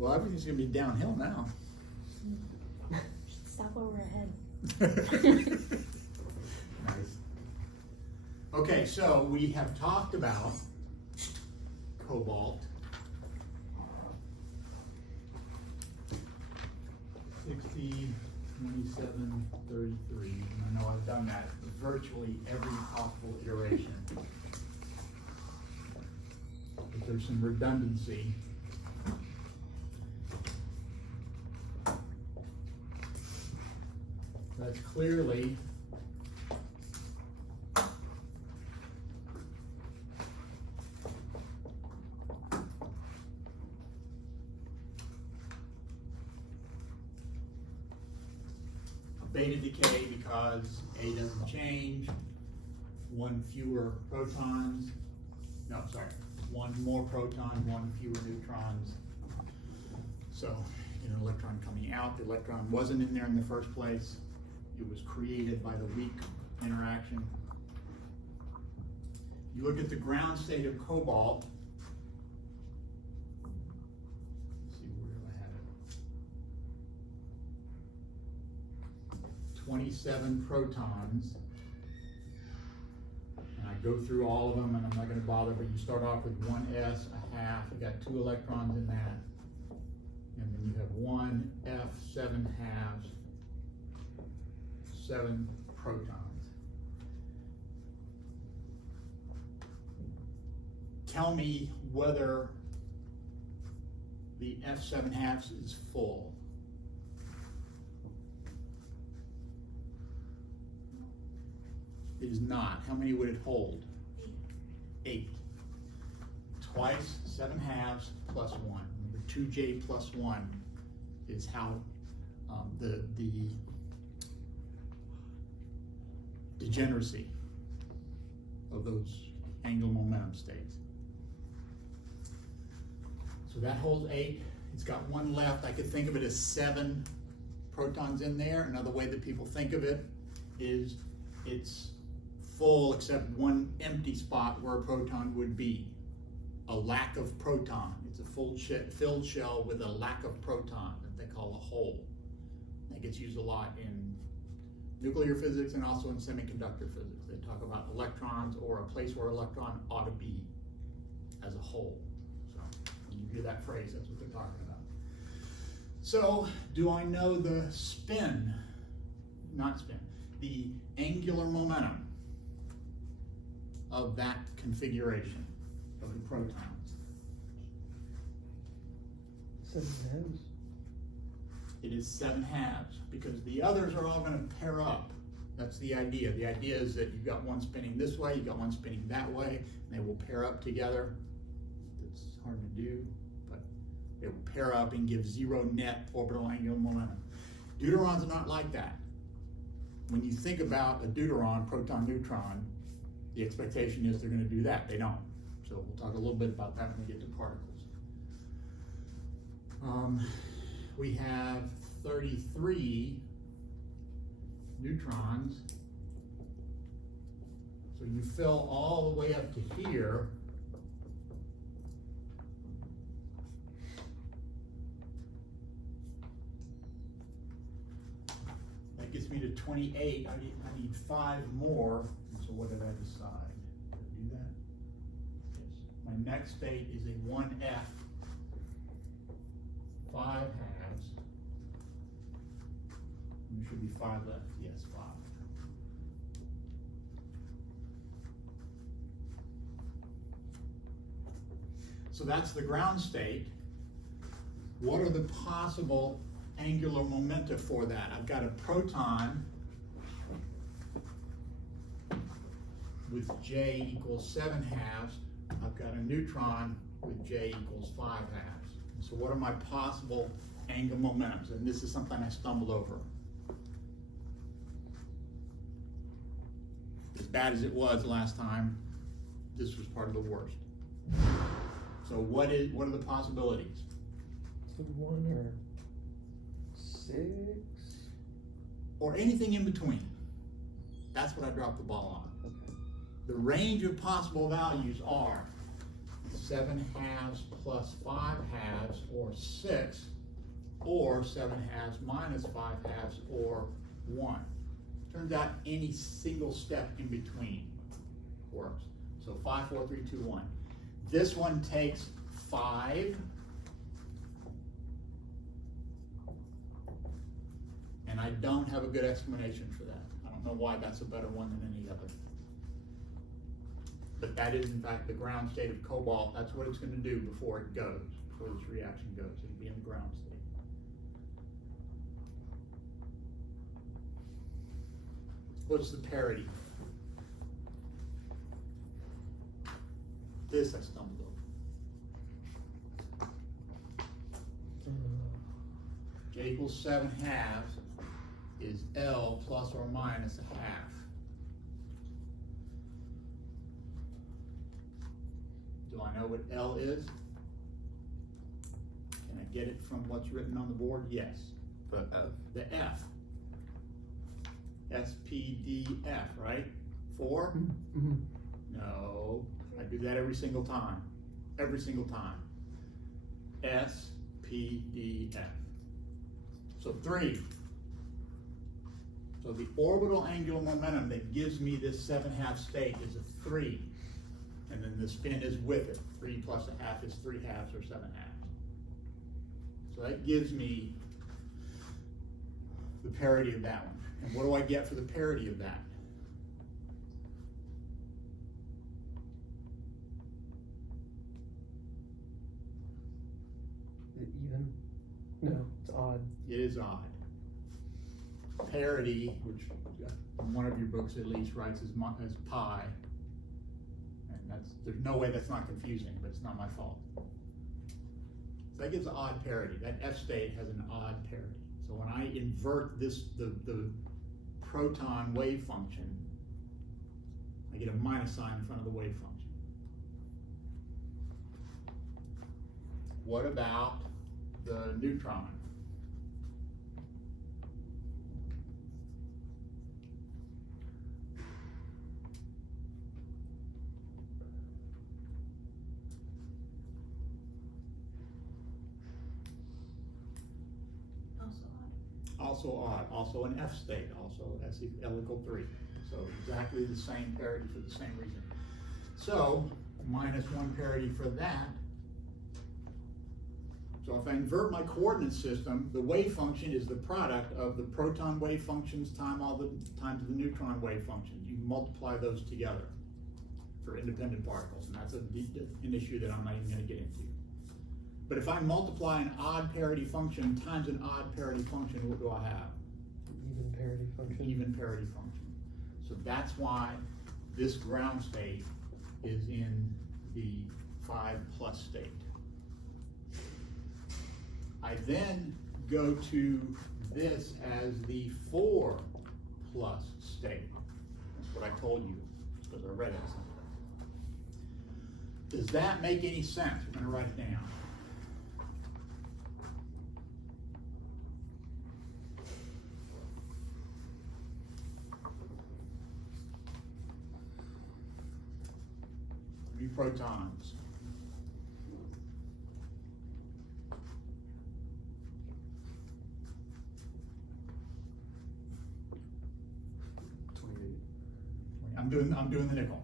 Well, everything's gonna be downhill now. Stop where we're ahead. Nice. Okay, so we have talked about cobalt. 60, 27, 33. And I know I've done that with virtually every possible iteration. But there's some redundancy. That's clearly beta decay because A doesn't change, one fewer protons, no, sorry, one more proton, one fewer neutrons. So, an electron coming out, the electron wasn't in there in the first place. It was created by the weak interaction. You look at the ground state of cobalt. Let's see, where do I have it? 27 protons. And I go through all of them, and I'm not going to bother, but you start off with one s, a half. You got 2 electrons in that. And then you have 1 f, 7 halves, 7 protons. Tell me whether the F7 halves is full. It is not. How many would it hold? 8. Twice 7 halves plus 1. Remember, 2J plus 1 is how the degeneracy of those angular momentum states. So that holds 8. It's got 1 left. I could think of it as 7 protons in there. Another way that people think of it is it's full except 1 empty spot where a proton would be. A lack of proton. It's a full filled shell with a lack of proton that they call a hole. That gets used a lot in nuclear physics and also in semiconductor physics. They talk about electrons or a place where electron ought to be as a whole. So when you hear that phrase, that's what they're talking about. So do I know the spin, not spin, the angular momentum of that configuration of the protons? 7 halves. It is 7 halves because the others are all going to pair up. That's the idea. The idea is that you've got one spinning this way, you've got one spinning that way, and they will pair up together. It's hard to do, but they will pair up and give 0 net orbital angular momentum. Deuterons are not like that. When you think about a deuteron, proton, neutron, the expectation is they're going to do that. They don't. So we'll talk a little bit about that when we get to particles. We have 33 neutrons. So you fill all the way up to here. That gets me to 28. I need 5 more. So what did I decide? Did I do that? Yes. My next state is a 1F, 5 halves. There should be 5 left. Yes, 5. So that's the ground state. What are the possible angular momenta for that? I've got a proton with J equals 7 halves. I've got a neutron with J equals 5 halves. So what are my possible angular momentums? And this is something I stumbled over. As bad as it was last time, this was part of the worst. So what are the possibilities? So 1 or 6? Or anything in between. That's what I dropped the ball on. Okay. The range of possible values are 7 halves plus 5 halves, or 6, or 7 halves minus 5 halves, or 1. Turns out any single step in between works. So 5, 4, 3, 2, 1. This one takes 5, and I don't have a good explanation for that. I don't know why that's a better one than any other. But that is in fact the ground state of cobalt. That's what it's going to do before it goes, before this reaction goes. It'll be in the ground state. What's the parity? This I stumbled over. J equals 7 halves is L plus or minus a half. Do I know what L is? Can I get it from what's written on the board? Yes. The F. The F. SPDF, right? 4? Mm-hmm. No, I do that every single time. Every single time. SPDF. So 3. So the orbital angular momentum that gives me this 7 half state is a 3. And then the spin is with it. 3 plus a half is 3 halves or 7 halves. So that gives me the parity of that one. And what do I get for the parity of that? Is it even? No, it's odd. It is odd. Parity, which one of your books at least writes as pi, and there's no way that's not confusing, but it's not my fault. So that gives an odd parity. That F state has an odd parity. So when I invert this, the proton wave function, I get a minus sign in front of the wave function. What about the neutron? Also odd, also an F state, also S L equal 3. So exactly the same parity for the same reason. So minus 1 parity for that. So if I invert my coordinate system, the wave function is the product of the proton wave functions times the neutron wave functions. You multiply those together for independent particles, and that's an issue that I'm not even going to get into. But if I multiply an odd parity function times an odd parity function, what do I have? Even parity function. Even parity function. So that's why this ground state is in the 5+ state. I then go to this as the 4+ state. That's what I told you, because I read it somewhere. Does that make any sense? We're going to write it down. Protons. I'm doing the nickel.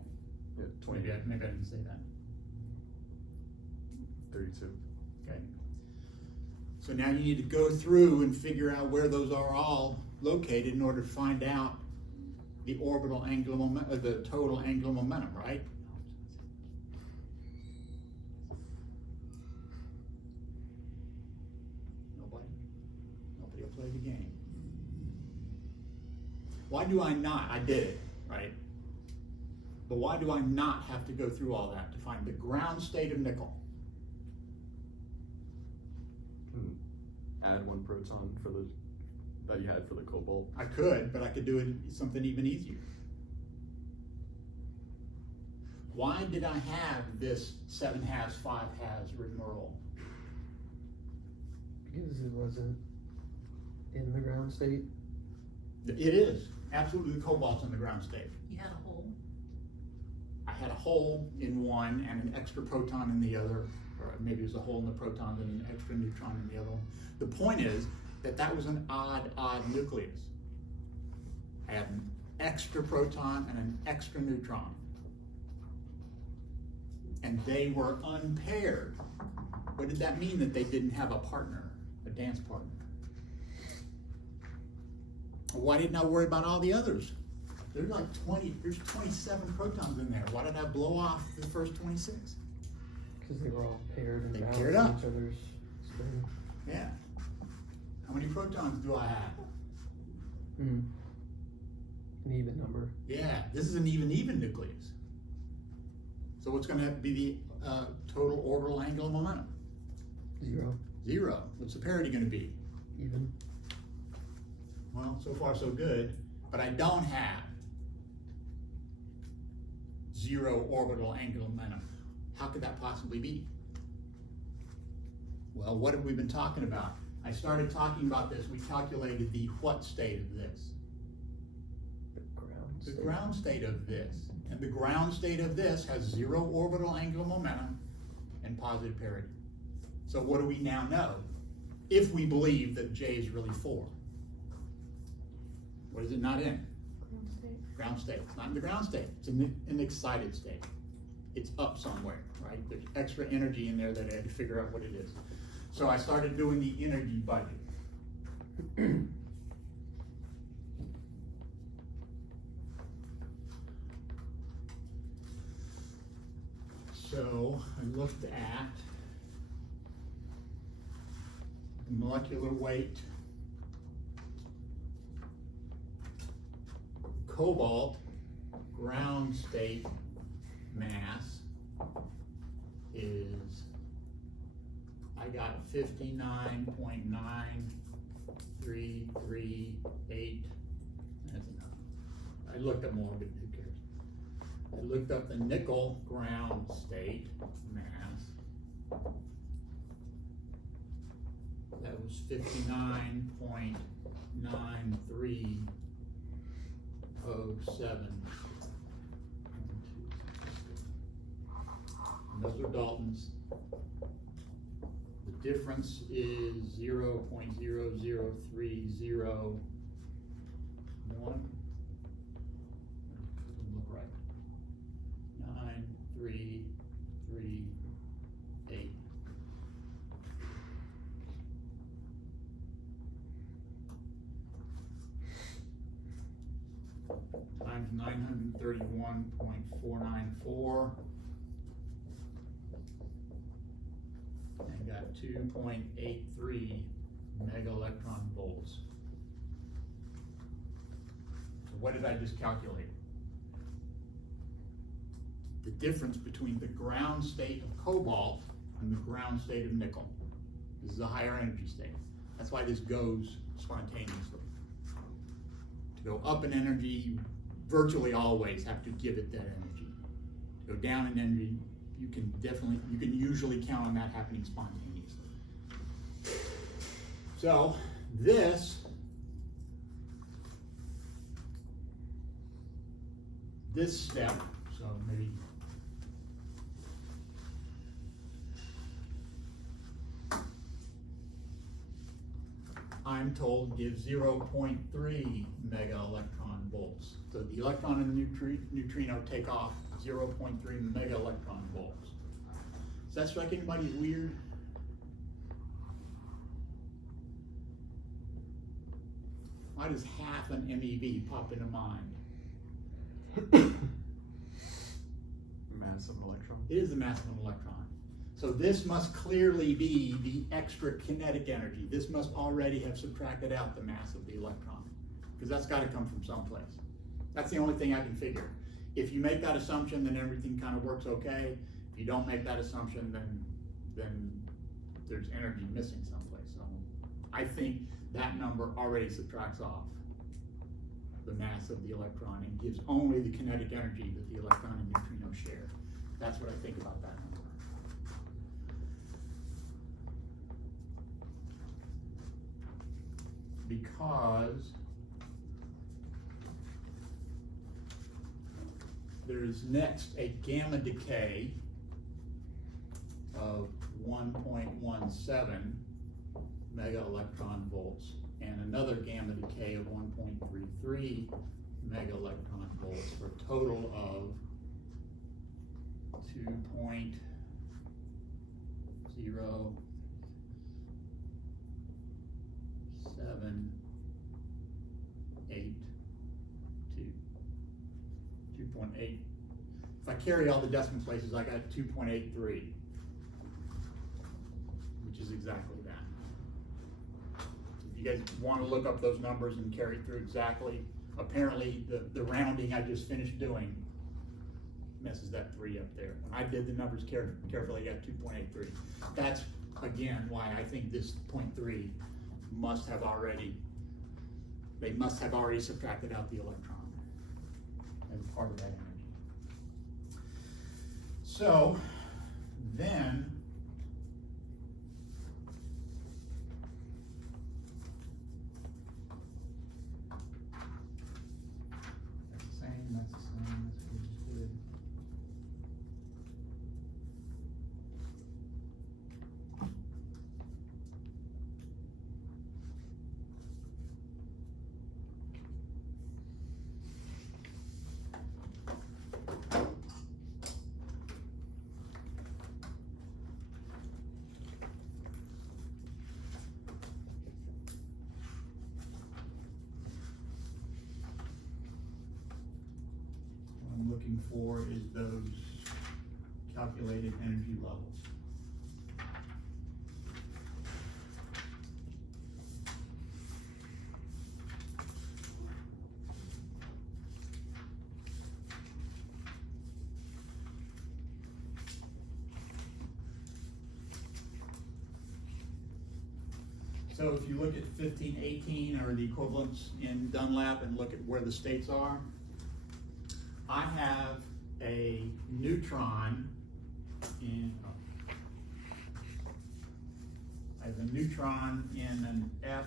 Yeah, 20. Maybe I didn't say that. 32. Okay. So now you need to go through and figure out where those are all located in order to find out the orbital angular momentum, the total angular momentum, right? Nobody will play the game. Why do I not? I did it, right? But why do I not have to go through all that to find the ground state of nickel? Add 1 proton for the that you had for the cobalt. I could, but I could do it something even easier. Why did I have this 7 halves, 5 halves rigmarole? Because it wasn't in the ground state. It is. Absolutely, the cobalt's in the ground state. You had a hole. I had a hole in one and an extra proton in the other, or maybe it was a hole in the proton and an extra neutron in the other one. The point is that was an odd nucleus. I have an extra proton and an extra neutron. And they were unpaired. What did that mean? That they didn't have a partner, a dance partner? Why didn't I worry about all the others? There's like 27 protons in there. Why did I blow off the first 26? Because they were all paired and They balanced paired up. each other's spin. Yeah. How many protons do I have? An even number. Yeah, this is an even nucleus. So what's going to be the total orbital angular momentum? 0. 0. What's the parity going to be? Even. Well, so far so good, but I don't have 0 orbital angular momentum. How could that possibly be? Well, what have we been talking about? I started talking about this. We calculated the what state of this? The ground state of this. And the ground state of this has 0 orbital angular momentum and positive parity. So what do we now know? If we believe that J is really 4. What is it not in? Ground state. Ground state. It's not in the ground state. It's in an excited state. It's up somewhere, right? There's extra energy in there that I had to figure out what it is. So I started doing the energy budget. So I looked at the molecular weight, cobalt ground state mass is, I got 59.9338. That's enough. I looked up more, but who cares? I looked up the nickel ground state mass. That was 59.9307. And those are Daltons. The difference is 0.00301. Doesn't look right. 9338. Times 931.494. And got 2.83 mega electron volts. So what did I just calculate? The difference between the ground state of cobalt and the ground state of nickel. This is a higher energy state. That's why this goes spontaneously. To go up in energy, you virtually always have to give it that energy. To go down in energy, you can usually count on that happening spontaneously. So this step, so maybe I'm told gives 0.3 mega electron volts. So the electron and the neutrino take off 0.3 mega electron volts. Does that strike anybody as weird? Why does half an MeV pop into mind? Mass of an electron. It is the mass of an electron. So this must clearly be the extra kinetic energy. This must already have subtracted out the mass of the electron, because that's got to come from someplace. That's the only thing I can figure. If you make that assumption, then everything kind of works okay. If you don't make that assumption, then there's energy missing someplace. So I think that number already subtracts off the mass of the electron and gives only the kinetic energy that the electron and neutrino share. That's what I think about that number. Because there is next a gamma decay of 1.17 mega electron volts and another gamma decay of 1.33 mega electron volts for a total of 2.8. If I carry all the decimal places, I got 2.83, which is exactly that. If you guys want to look up those numbers and carry through exactly, apparently the rounding I just finished doing messes that 3 up there. When I did the numbers carefully, I got 2.83. That's, again, why I think this 0.3 must have already, they must have already subtracted out the electron as part of that energy. So then, that's the same, that's what we just did. I'm looking for is those calculated energy levels. So if you look at 1518 or the equivalents in Dunlap and look at where the states are, I have a neutron in, I have a neutron in an F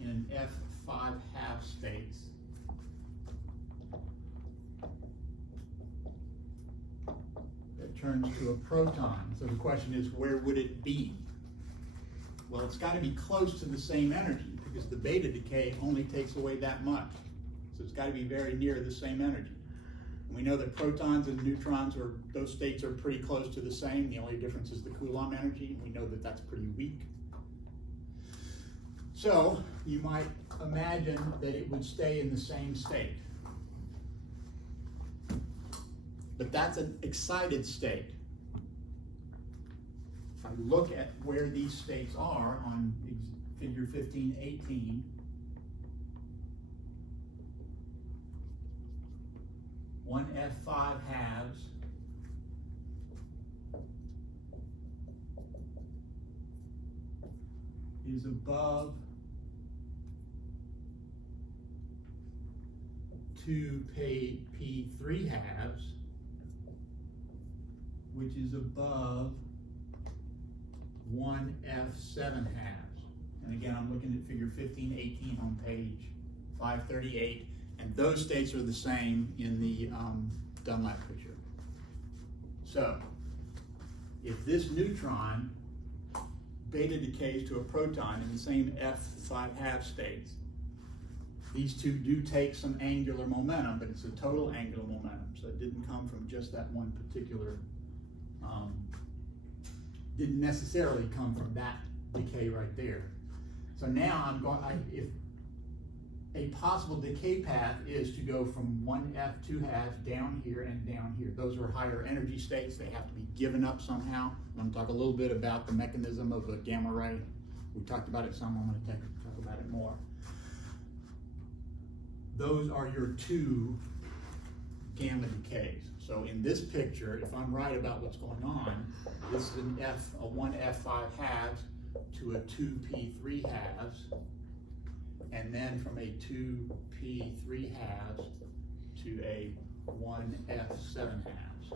in an F5 half states. That turns to a proton. So the question is, where would it be? Well, it's got to be close to the same energy because the beta decay only takes away that much. So it's got to be very near the same energy. And we know that protons and neutrons, those states are pretty close to the same. The only difference is the Coulomb energy, and we know that that's pretty weak. So you might imagine that it would stay in the same state. But that's an excited state. If I look at where these states are on figure 1518, one F5 halves is above 2 P3 halves, which is above 1 F7 halves. And again, I'm looking at figure 1518 on page 538, and those states are the same in the Dunlap picture. So, if this neutron beta decays to a proton in the same F5 half states, these two do take some angular momentum, but it's a total angular momentum. So it didn't come from just that one particular, didn't necessarily come from that decay right there. So now I'm going, if a possible decay path is to go from one F2 halves down here and down here. Those are higher energy states. They have to be given up somehow. I'm going to talk a little bit about the mechanism of a gamma ray. We talked about it some, I'm going to talk about it more. Those are your two gamma decays. So in this picture, if I'm right about what's going on, this is a 1 F5 halves to a 2 P3 halves, and then from a 2 P3 halves to a 1F7 halves.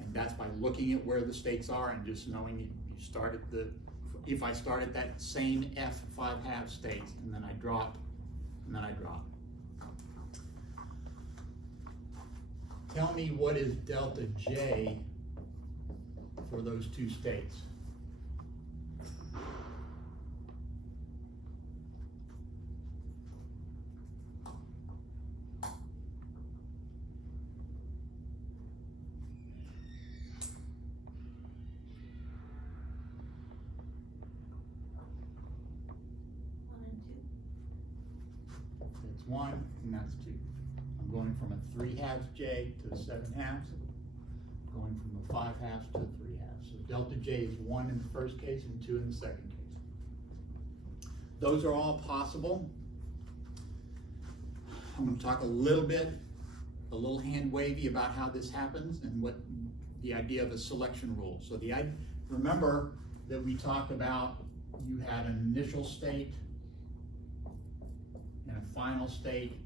And that's by looking at where the states are and just knowing you start at the, if I start at that same F5 half state, and then I drop, and then I drop. Tell me what is delta J for those two states. That's 1 and that's 2. I'm going from a 3 halves J to a 7 halves. Going from a 5 halves to a 3 halves. So delta J is 1 in the first case and 2 in the second case. Those are all possible. I'm going to talk a little hand wavy about how this happens and what the idea of a selection rule. So remember that we talked about you had an initial state and a final state,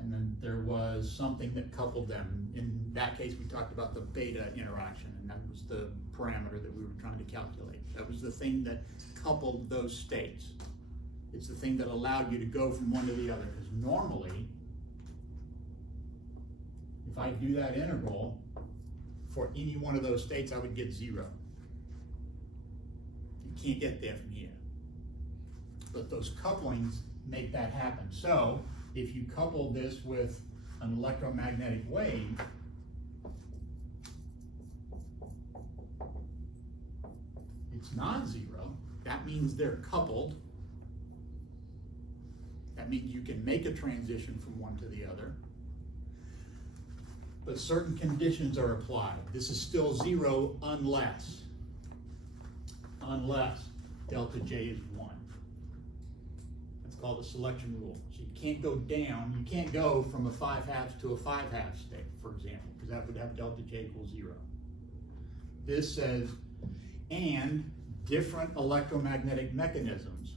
and then there was something that coupled them. In that case, we talked about the beta interaction, and that was the parameter that we were trying to calculate. That was the thing that coupled those states. It's the thing that allowed you to go from one to the other, because normally, if I do that integral, for any one of those states, I would get 0. You can't get there from here. But those couplings make that happen. So, if you couple this with an electromagnetic wave, it's not 0. That means they're coupled. That means you can make a transition from one to the other. But certain conditions are applied. This is still 0 unless delta J is 1. That's called the selection rule. So you can't go down, you can't go from a 5 halves to a 5 halves state, for example, because that would have delta J equals 0. This says, and different electromagnetic mechanisms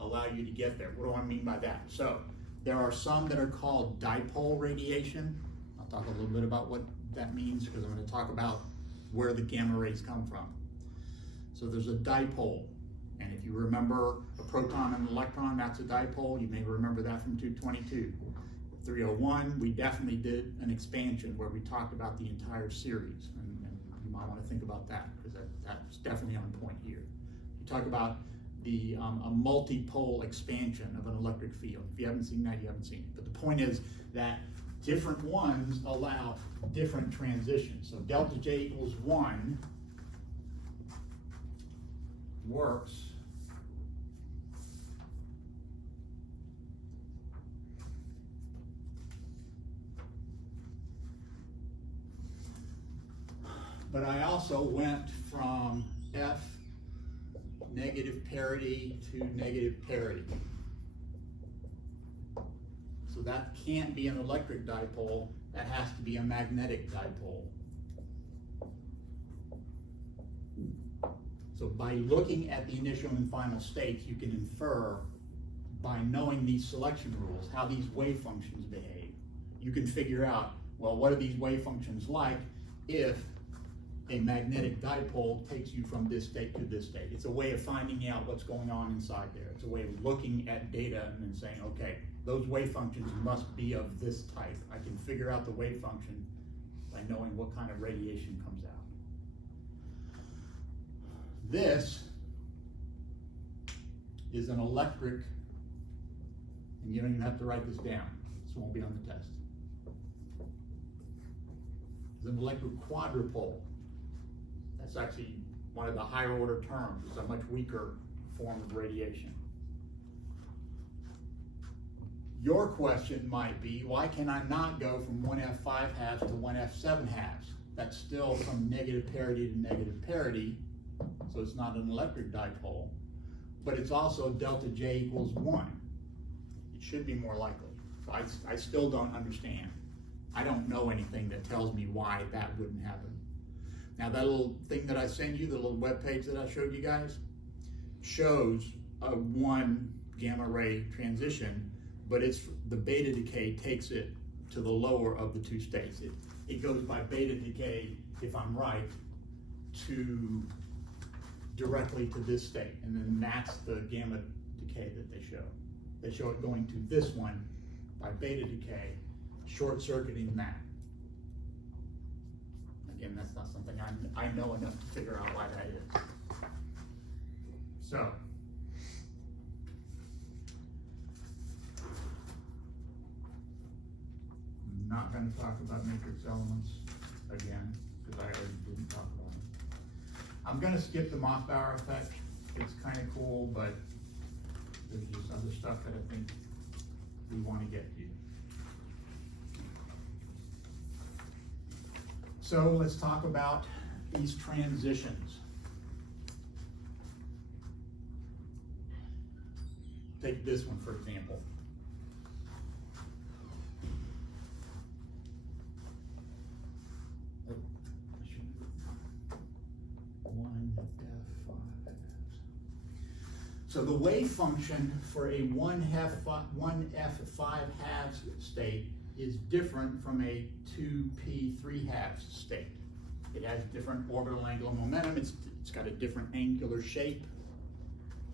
allow you to get there. What do I mean by that? So there are some that are called dipole radiation. I'll talk a little bit about what that means, because I'm going to talk about where the gamma rays come from. So there's a dipole. And if you remember a proton and an electron, that's a dipole. You may remember that from 222. 301, we definitely did an expansion where we talked about the entire series. And you might want to think about that, because that's definitely on point here. You talk about a multipole expansion of an electric field. If you haven't seen that, you haven't seen it. But the point is that different ones allow different transitions. So delta J equals 1 works but I also went from F negative parity to negative parity. So that can't be an electric dipole, that has to be a magnetic dipole. So by looking at the initial and final states, you can infer, by knowing these selection rules, how these wave functions behave. You can figure out, well, what are these wave functions like if a magnetic dipole takes you from this state to this state. It's a way of finding out what's going on inside there. It's a way of looking at data and then saying, okay, those wave functions must be of this type. I can figure out the wave function by knowing what kind of radiation comes out. This is an electric, and you don't even have to write this down. This won't be on the test. It's an electric quadrupole. That's actually one of the higher order terms. It's a much weaker form of radiation. Your question might be, why can I not go from 1F5 halves to 1F7 halves? That's still from negative parity to negative parity, so it's not an electric dipole, but it's also delta J equals 1. It should be more likely. So I still don't understand. I don't know anything that tells me why that wouldn't happen. Now that little thing that I sent you, the little web page that I showed you guys, shows a one gamma ray transition, but it's the beta decay takes it to the lower of the two states. It goes by beta decay, if I'm right, to directly to this state, and then that's the gamma decay that they show. They show it going to this one by beta decay, short-circuiting that. Again, that's not something I know enough to figure out why that is. So, I'm not going to talk about matrix elements again, because I already didn't talk about them. I'm going to skip the Mossbauer effect. It's kind of cool, but there's just other stuff that I think we want to get to. So let's talk about these transitions. Take this one, for example. So the wave function for a 1f5 halves state is different from a 2p 3 halves state. It has different orbital angular momentum. It's got a different angular shape.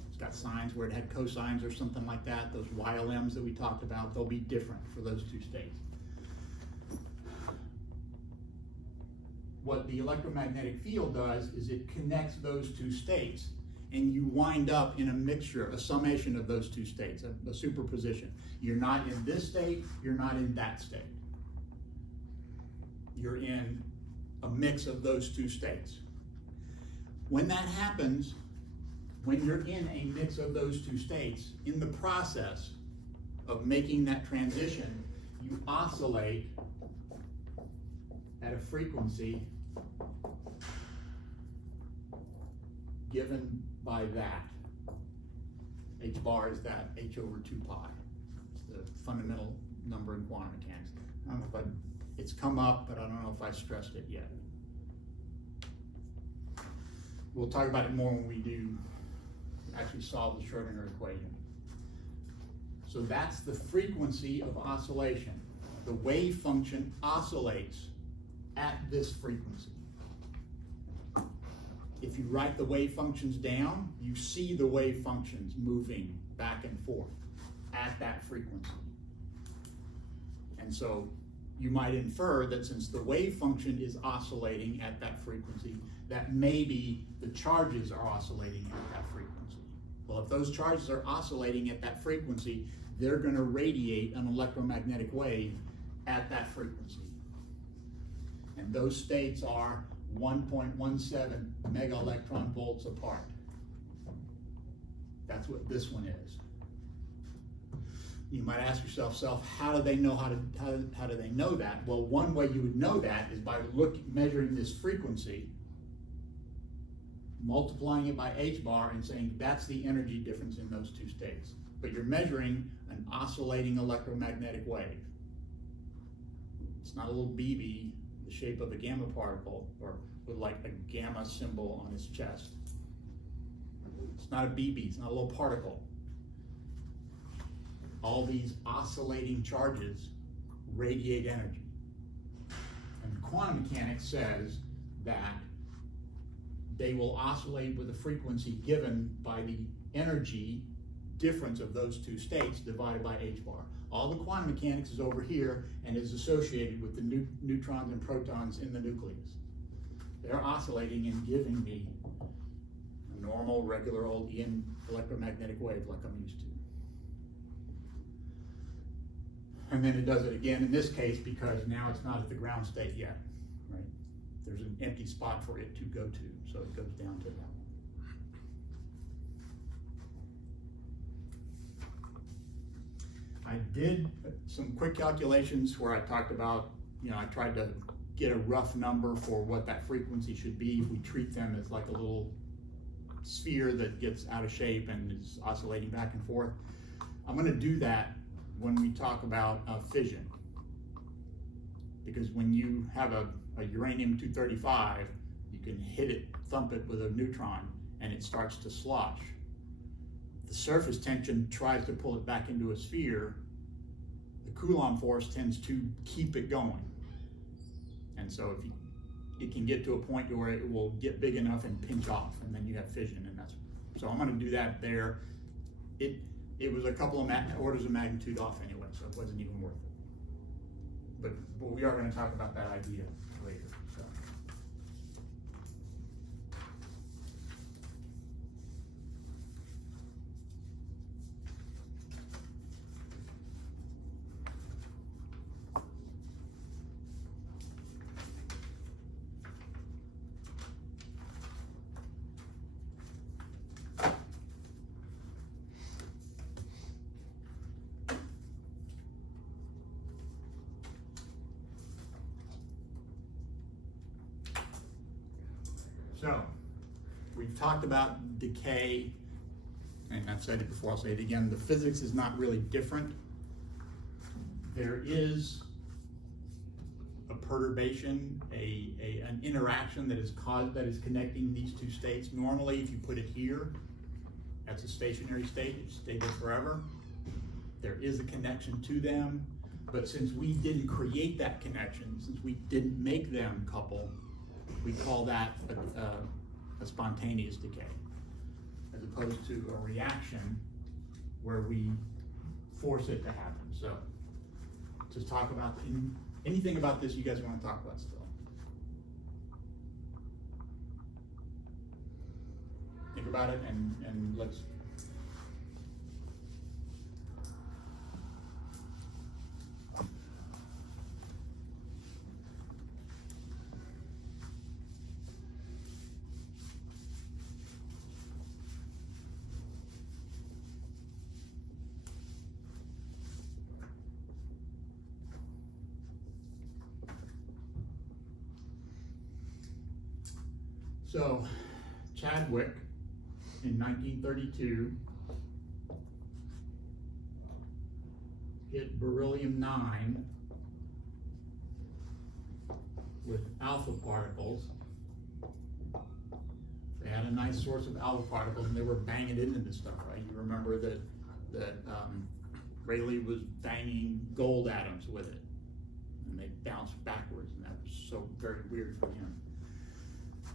It's got signs where it had cosines or something like that. Those YLMs that we talked about, they'll be different for those two states. What the electromagnetic field does is it connects those two states, and you wind up in a mixture, a summation of those two states, a superposition. You're not in this state, you're not in that state. You're in a mix of those two states. When that happens, when you're in a mix of those two states, in the process of making that transition, you oscillate at a frequency given by that. H bar is that H over 2 pi. It's the fundamental number in quantum mechanics. I don't know if it's come up, but I don't know if I stressed it yet. We'll talk about it more when we do actually solve the Schrodinger equation. So that's the frequency of oscillation. The wave function oscillates at this frequency. If you write the wave functions down, you see the wave functions moving back and forth at that frequency. And so you might infer that since the wave function is oscillating at that frequency, that maybe the charges are oscillating at that frequency. Well, if those charges are oscillating at that frequency, they're going to radiate an electromagnetic wave at that frequency. And those states are 1.17 mega electron volts apart. That's what this one is. You might ask yourself, how do they know how do they know that? Well, one way you would know that is by measuring this frequency, multiplying it by h bar, and saying that's the energy difference in those two states. But you're measuring an oscillating electromagnetic wave. It's not a little BB, the shape of a gamma particle, or with like a gamma symbol on its chest. It's not a BB, it's not a little particle. All these oscillating charges radiate energy. And quantum mechanics says that they will oscillate with a frequency given by the energy difference of those two states divided by h bar. All the quantum mechanics is over here and is associated with the neutrons and protons in the nucleus. They're oscillating and giving me a normal, regular old electromagnetic wave like I'm used to. And then it does it again in this case because now it's not at the ground state yet, right? There's an empty spot for it to go to, so it goes down to that one. I did some quick calculations where I talked about, I tried to get a rough number for what that frequency should be if we treat them as like a little sphere that gets out of shape and is oscillating back and forth. I'm going to do that when we talk about fission. Because when you have a uranium-235 You can hit it, thump it with a neutron, and it starts to slosh. The surface tension tries to pull it back into a sphere. The Coulomb force tends to keep it going. And so if you, it can get to a point where it will get big enough and pinch off, and then you have fission, and that's, so I'm gonna do that there. It was a couple of orders of magnitude off anyway, so it wasn't even worth it. But we are gonna talk about that idea later, so. So, we've talked about decay, and I've said it before, I'll say it again, the physics is not really different. There is a perturbation, an interaction that is connecting these two states. Normally, if you put it here, that's a stationary state, it stays there forever. There is a connection to them, but since we didn't create that connection, since we didn't make them couple, we call that a spontaneous decay, as opposed to a reaction where we force it to happen. So, to talk about anything about this you guys want to talk about still? Think about it and let's. So, Chadwick, in 1932, hit beryllium-9 with alpha particles. They had a nice source of alpha particles, and they were banging into this stuff, right? You remember that Rayleigh was banging gold atoms with it, and they bounced backwards, and that was so very weird for him.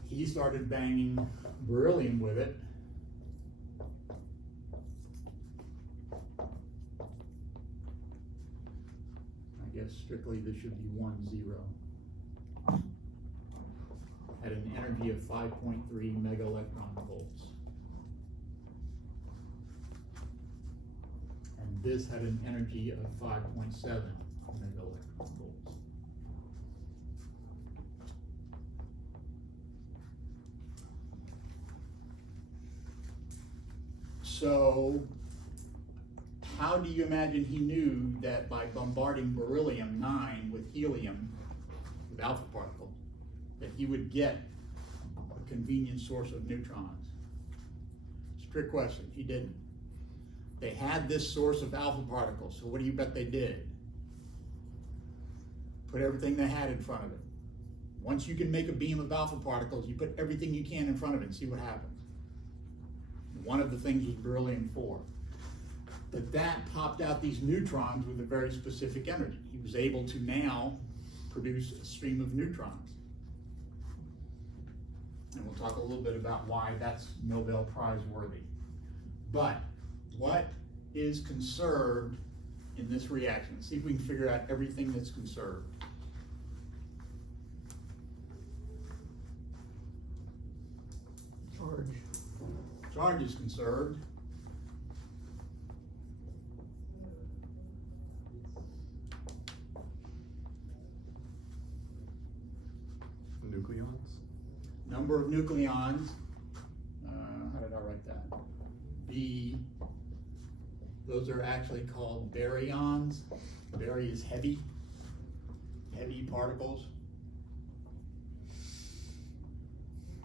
He started banging beryllium with it. I guess strictly this should be 1, 0. Had an energy of 5.3 mega electron volts. And this had an energy of 5.7 mega electron volts. So, how do you imagine he knew that by bombarding beryllium-9 with helium, with alpha particles, that he would get a convenient source of neutrons? It's a trick question. He didn't. They had this source of alpha particles, so what do you bet they did? Put everything they had in front of it. Once you can make a beam of alpha particles, you put everything you can in front of it and see what happens. One of the things was beryllium-4. But that popped out these neutrons with a very specific energy. He was able to now produce a stream of neutrons. And we'll talk a little bit about why that's Nobel Prize worthy. But what is conserved in this reaction? Let's see if we can figure out everything that's conserved. Charge. Charge is conserved. Nucleons? Number of nucleons. How did I write that? Those are actually called baryons. Bary is heavy particles.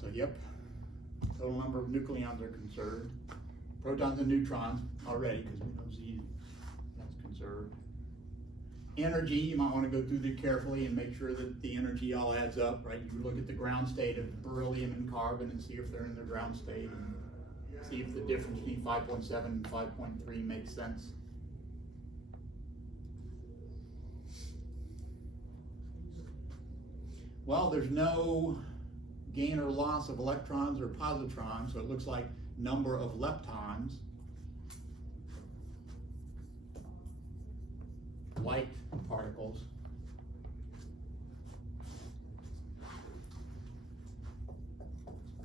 So yep, total number of nucleons are conserved. Protons and neutrons already, because we know Z, that's conserved. energy, you might want to go through it carefully and make sure that the energy all adds up, right? You look at the ground state of beryllium and carbon and see if they're in the ground state, and see if the difference between 5.7 and 5.3 makes sense. Well, there's no gain or loss of electrons or positrons, so it looks like number of leptons, light particles,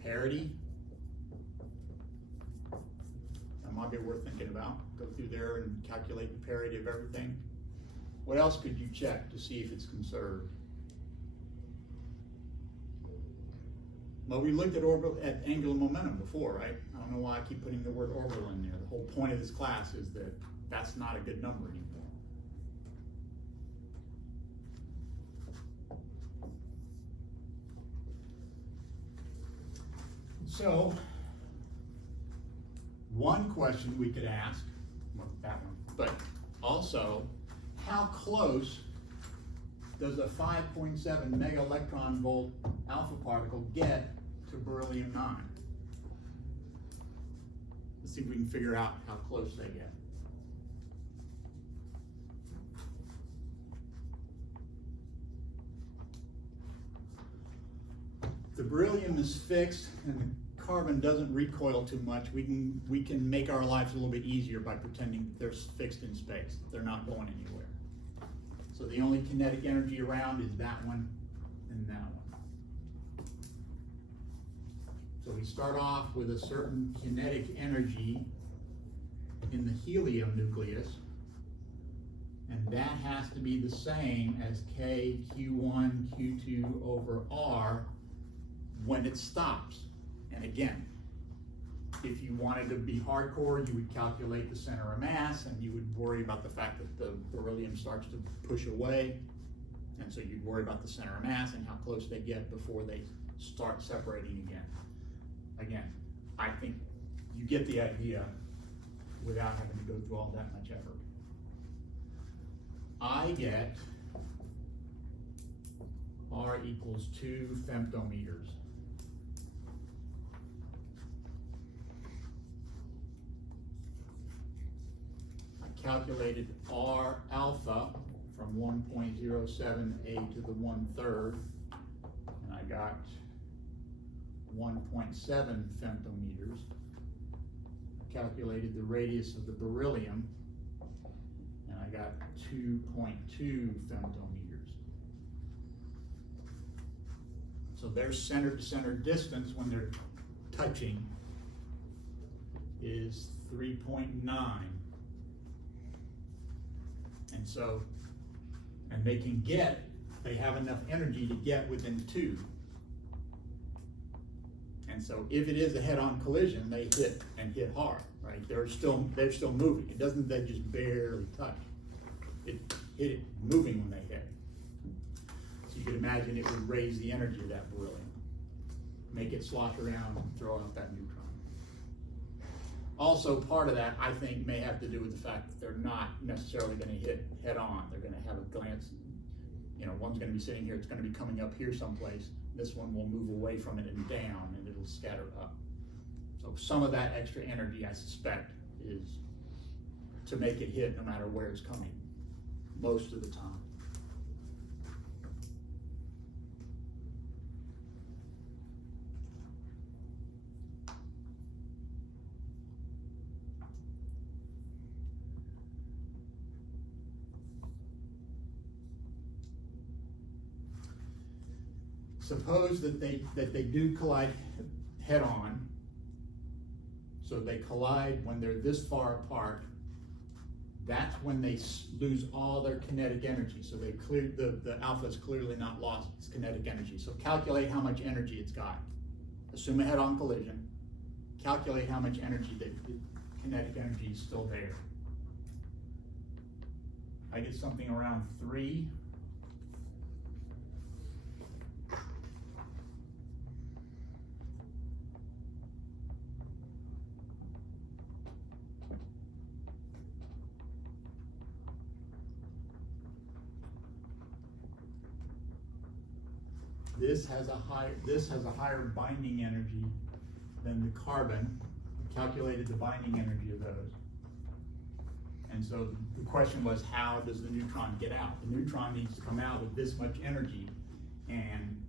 parity. That might be worth thinking about. Go through there and calculate the parity of everything. What else could you check to see if it's conserved? Well, we looked at angular momentum before, right? I don't know why I keep putting the word orbital in there. The whole point of this class is that that's not a good number anymore. So, one question we could ask, well, that one, but also, how close does a 5.7 mega electron volt alpha particle get to beryllium 9? Let's see if we can figure out how close they get. The beryllium is fixed and the carbon doesn't recoil too much. We can make our lives a little bit easier by pretending they're fixed in space. They're not going anywhere. So the only kinetic energy around is that one and that one. So we start off with a certain kinetic energy in the helium nucleus, and that has to be the same as K Q1 Q2 over R when it stops. And again, if you wanted to be hardcore, you would calculate the center of mass, and you would worry about the fact that the beryllium starts to push away, and so you'd worry about the center of mass and how close they get before they start separating again. Again, I think you get the idea without having to go through all that much effort. I get R equals 2 femtometers. Calculated R alpha from 1.07 A to the 1/3, and I got 1.7 femtometers. I calculated the radius of the beryllium, and I got 2.2 femtometers. So their center to center distance when they're touching is 3.9. And so, and they have enough energy to get within 2. And so if it is a head-on collision, they hit hard, right? They're still moving. It doesn't, they just barely touch. It hit it moving when they hit. So you could imagine it would raise the energy of that beryllium, make it slosh around and throw out that neutron. Also, part of that, I think, may have to do with the fact that they're not necessarily going to hit head on. They're going to have a glance. You know, one's going to be sitting here, it's going to be coming up here someplace. This one will move away from it and down, and it'll scatter up. So some of that extra energy, I suspect, is to make it hit no matter where it's coming, most of the time. Suppose that they do collide head on. So they collide when they're this far apart. That's when they lose all their kinetic energy. So they the alpha has clearly not lost its kinetic energy. So calculate how much energy it's got. Assume a head-on collision. Calculate how much energy the kinetic energy is still there. I get something around 3. this has a higher binding energy than the carbon. We calculated the binding energy of those. And so the question was, how does the neutron get out? The neutron needs to come out with this much energy, and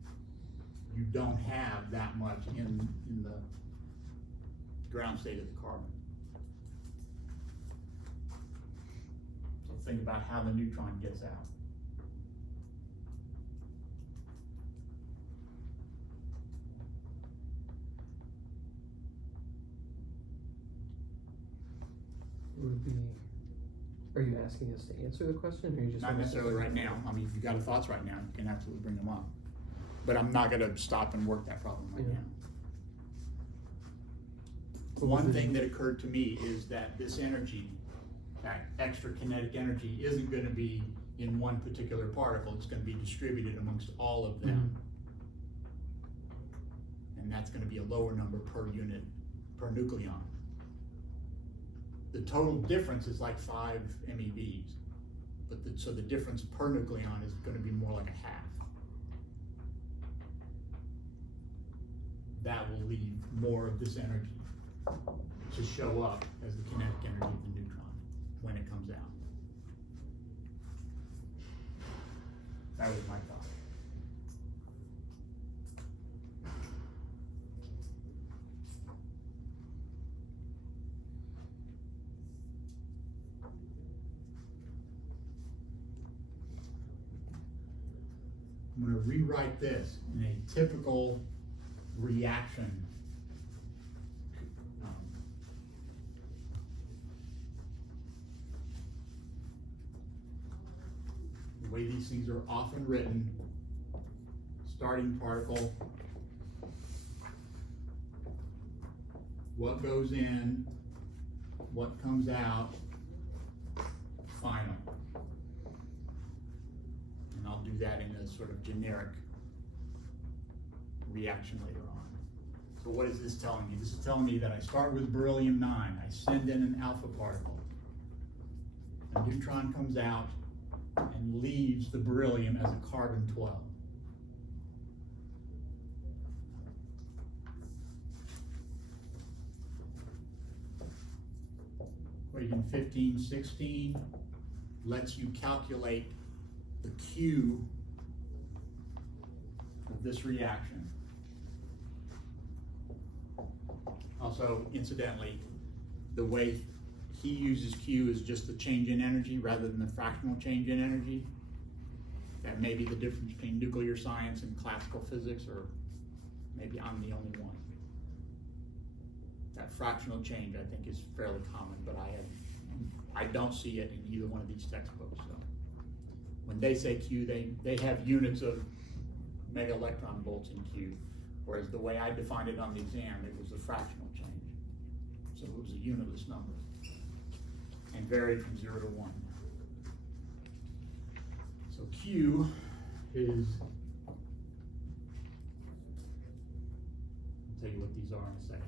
you don't have that much in the ground state of the carbon. So think about how the neutron gets out. Would be, are you asking us to answer the question, or are you just? Not necessarily right now. I mean, if you've got thoughts right now, you can absolutely bring them up. But I'm not gonna stop and work that problem right Yeah. now. One thing that occurred to me is that this energy, that extra kinetic energy, isn't gonna be in one particular particle. It's gonna be distributed amongst all of them. And that's gonna be a lower number per unit, per nucleon. The total difference is like 5 MeVs, but so the difference per nucleon is gonna be more like a half. That will leave more of this energy to show up as the kinetic energy of the neutron when it comes out. That was my thought. I'm going to rewrite this in a typical reaction. The way these things are often written, starting particle, what goes in, what comes out, final. And I'll do that in a sort of generic reaction later on. So what is this telling me? This is telling me that I start with beryllium-9, I send in an alpha particle. A neutron comes out and leaves the beryllium as a carbon-12. Equation 1516 lets you calculate the Q of this reaction. Also, incidentally, the way he uses Q is just the change in energy rather than the fractional change in energy. That may be the difference between nuclear science and classical physics, or maybe I'm the only one. That fractional change, I think, is fairly common, but I don't see it in either one of these textbooks. So when they say Q, they have units of mega electron volts in Q, whereas the way I defined it on the exam, it was a fractional change. So it was a unitless number and varied from 0 to 1. So Q is, I'll tell you what these are in a second.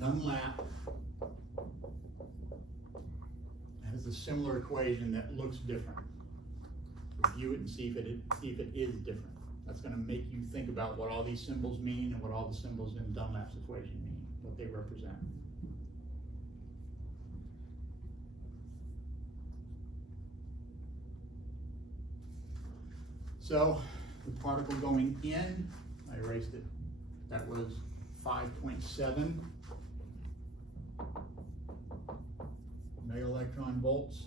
Dunlap has a similar equation that looks different. Review it and see if it is different. That's going to make you think about what all these symbols mean and what all the symbols in Dunlap's equation mean, what they represent. So the particle going in, I erased it, that was 5.7 mega electron volts.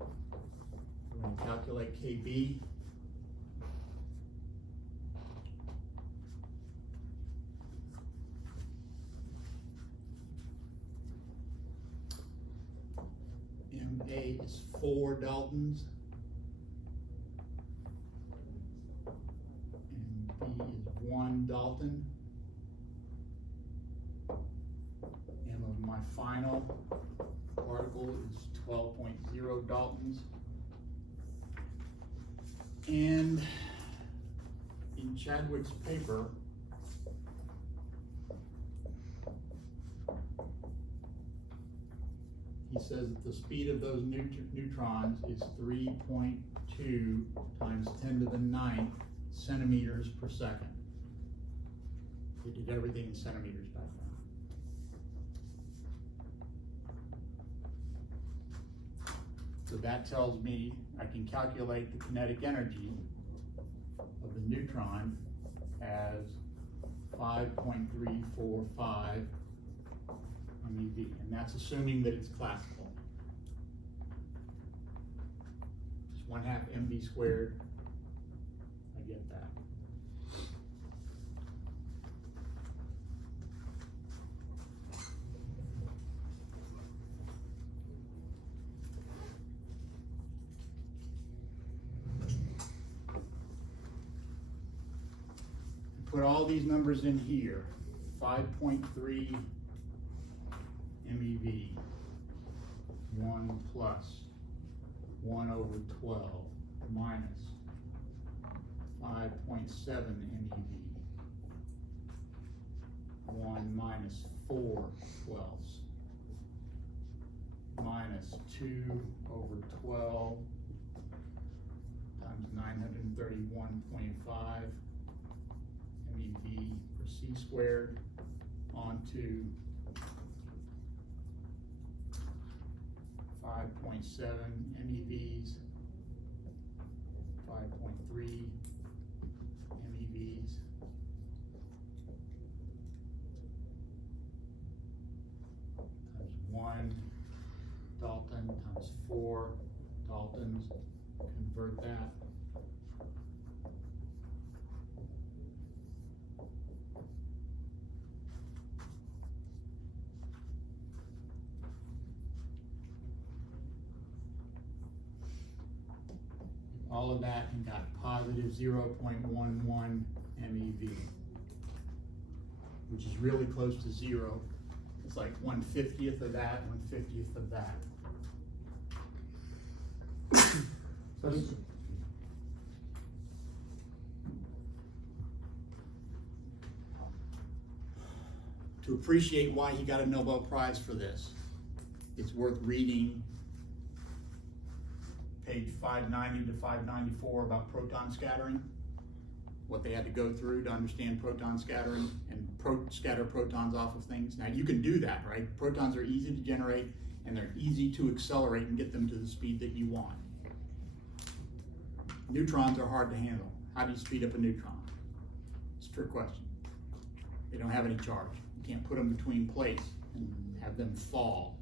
We're going to calculate KB. MA is 4 Daltons. 1 Dalton. And of my final particle is 12.0 Daltons. And in Chadwick's paper, he says that the speed of those neutrons is 3.2 times 10 to the 9th centimeters per second. He did everything in centimeters back then. So that tells me I can calculate the kinetic energy of the neutron as 5.345 MeV, and that's assuming that it's classical. Just 1/2 mv squared. I get that. Put all these numbers in here. 5.3 MeV, 1 plus 1 over 12 minus 5.7 MeV, 1 minus 4 twelfths, minus 2 over 12 times 931.5 MeV per c squared onto 5.7 MeVs, 5.3 MeVs, times 1 Dalton times 4 Daltons. Convert that. All of that and got positive 0.11 MeV, which is really close to 0. It's like 1/50th of that, 1/50th of that. To appreciate why he got a Nobel Prize for this, it's worth reading page 590 to 594 about proton scattering, what they had to go through to understand proton scattering and scatter protons off of things. Now you can do that, right? Protons are easy to generate and they're easy to accelerate and get them to the speed that you want. Neutrons are hard to handle. How do you speed up a neutron? It's a trick question. They don't have any charge. You can't put them between plates and have them fall.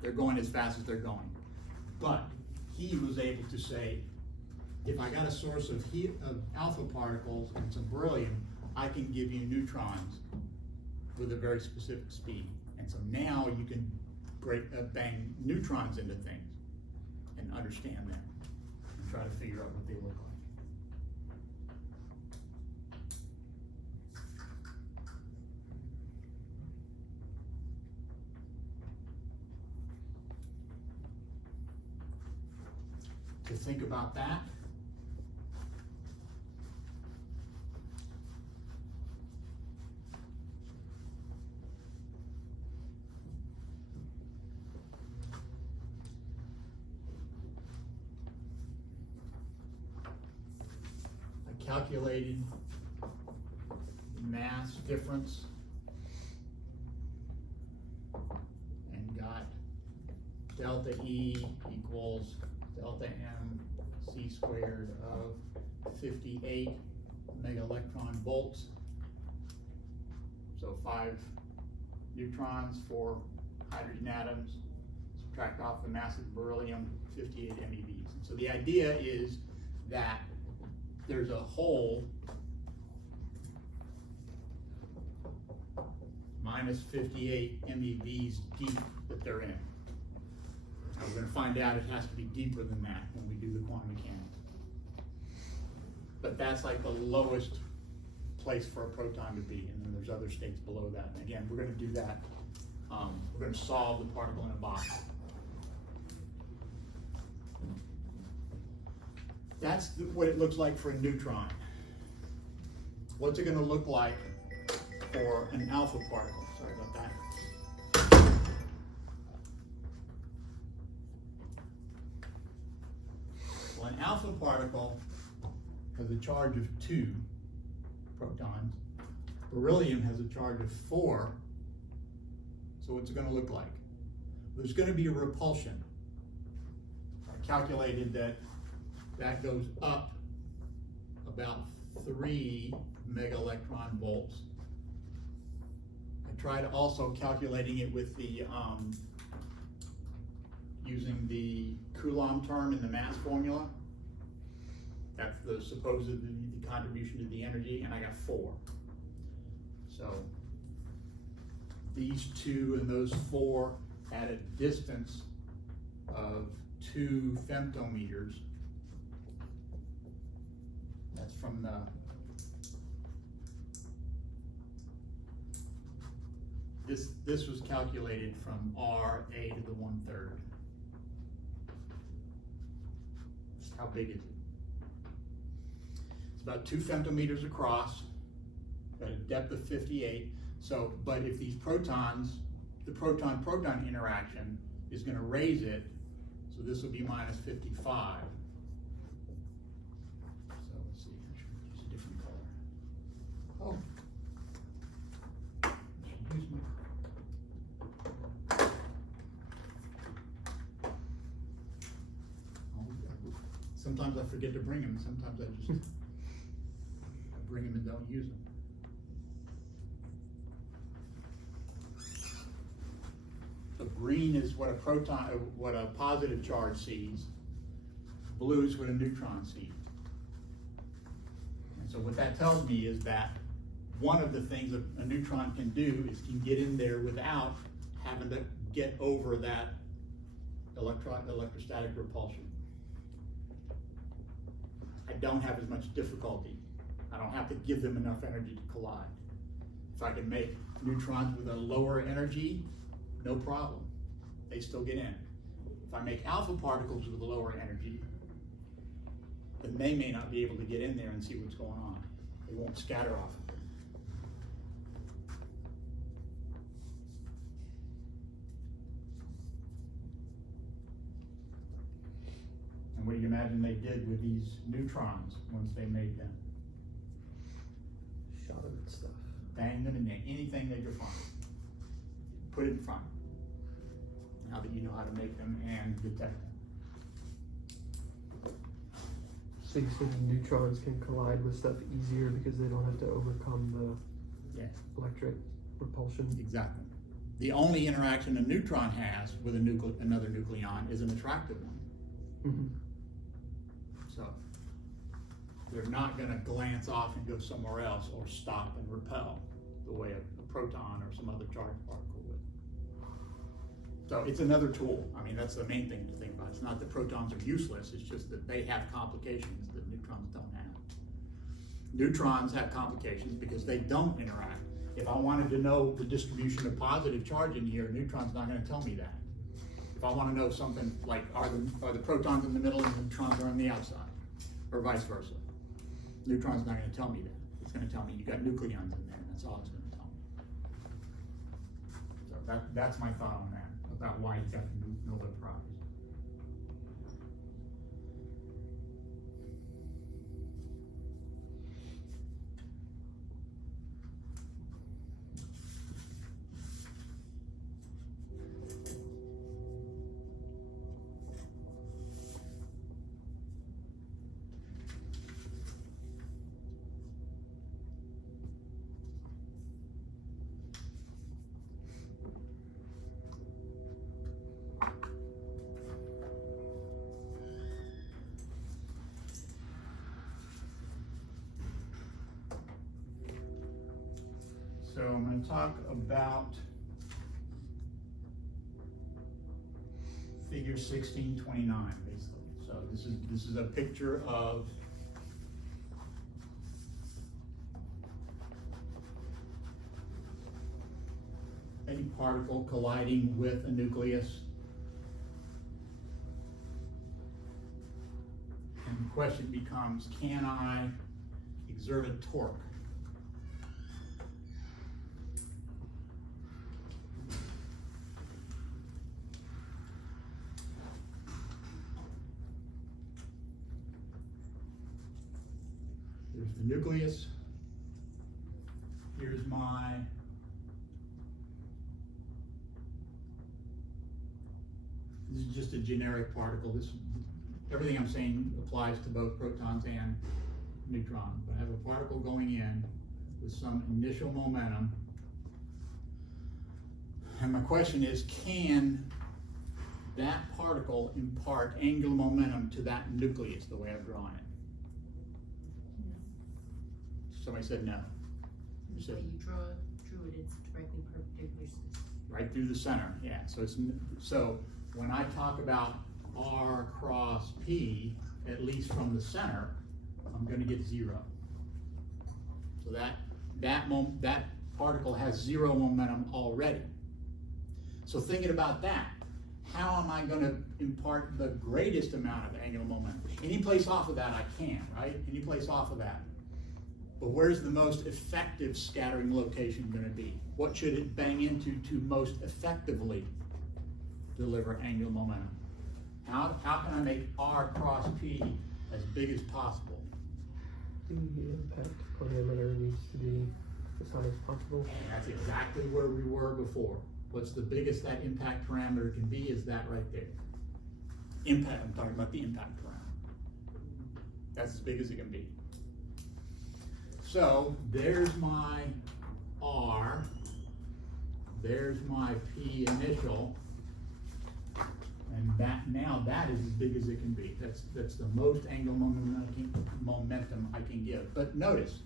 They're going as fast as they're going. But he was able to say, if I got a source of alpha particles and some beryllium, I can give you neutrons with a very specific speed. And so now you can bang neutrons into things and understand them and try to figure out what they look like. To think about that, I calculated mass difference and got delta E equals delta M c squared of 58 megaelectron volts. So 5 neutrons, 4 hydrogen atoms, subtract off the mass of beryllium, 58 MeVs. So the idea is that there's a hole minus 58 MeVs deep that they're in. Now we're going to find out it has to be deeper than that when we do the quantum mechanics. But that's like the lowest place for a proton to be, and then there's other states below that. And again, we're gonna do that. We're gonna solve the particle in a box. That's what it looks like for a neutron. What's it gonna look like for an alpha particle? Sorry about that. Well, an alpha particle has a charge of 2 protons. Beryllium has a charge of 4. So what's it going to look like? There's going to be a repulsion. I calculated that goes up about 3 megaelectron volts. I tried also calculating it with the using the Coulomb term in the mass formula. That's the the contribution to the energy, and I got 4. So these 2 and those 4 at a distance of 2 femtometers. That's from the this was calculated from RA to the 1/3. How big is it? It's about 2 femtometers across, at a depth of 58. So, but if these protons, the proton-proton interaction is going to raise it, so this will be minus 55. So let's see, use a different color. Oh, use my. Sometimes I forget to bring them. Sometimes I just bring them and don't use them. So green is what a proton, what a positive charge sees. Blue is what a neutron sees. And so what that tells me is that one of the things a neutron can do is can get in there without having to get over that electrostatic repulsion. I don't have as much difficulty. I don't have to give them enough energy to collide. If I can make neutrons with a lower energy, no problem. They still get in. If I make alpha particles with a lower energy, then they may not be able to get in there and see what's going on. They won't scatter off of it. And what do you imagine they did with these neutrons once they made them? Shot them and stuff. Bang them in there, anything they could find. Put it in front. Now that you know how to make them and detect them. So you said neutrons can collide with stuff easier because they don't have to overcome the electric repulsion? Exactly. The only interaction a neutron has with another nucleon is an attractive one. Mm-hmm. So they're not going to glance off and go somewhere else or stop and repel the way a proton or some other charged particle would. So it's another tool. I mean, that's the main thing to think about. It's not that protons are useless, it's just that they have complications that neutrons don't have. Neutrons have complications because they don't interact. If I wanted to know the distribution of positive charge in here, a neutron's not going to tell me that. If I want to know something like are the protons in the middle and the neutrons are on the outside, or vice versa, neutron's not going to tell me that. It's going to tell me you got nucleons in there, and that's all it's going to tell me. So that's my thought on that, about why he's got the Nobel Prize. So I'm going to talk about figure 1629, basically. So this is a picture of particle colliding with a nucleus. And the question becomes, can I exert a torque? There's the nucleus. Here's my this is just a generic particle. Everything I'm saying applies to both protons and neutrons. But I have a particle going in with some initial momentum. And my question is, can that particle impart angular momentum to that nucleus the way I've drawn it? Somebody said no. The way you drew it, it's directly perpendicular. Right through the center, yeah. So when I talk about R cross P, at least from the center, I'm going to get 0. So that particle has 0 momentum already. So thinking about that, how am I going to impart the greatest amount of angular momentum? Any place off of that I can, right? Any place off of that. But where's the most effective scattering location going to be? What should it bang into to most effectively deliver angular momentum? How can I make R cross P as big as possible? The impact parameter needs to be as high as possible. And that's exactly where we were before. What's the biggest that impact parameter can be is that right there. Impact, I'm talking about the impact parameter. That's as big as it can be. So there's my R, there's my P initial, and that is as big as it can be. That's the most angular momentum I can give. But notice,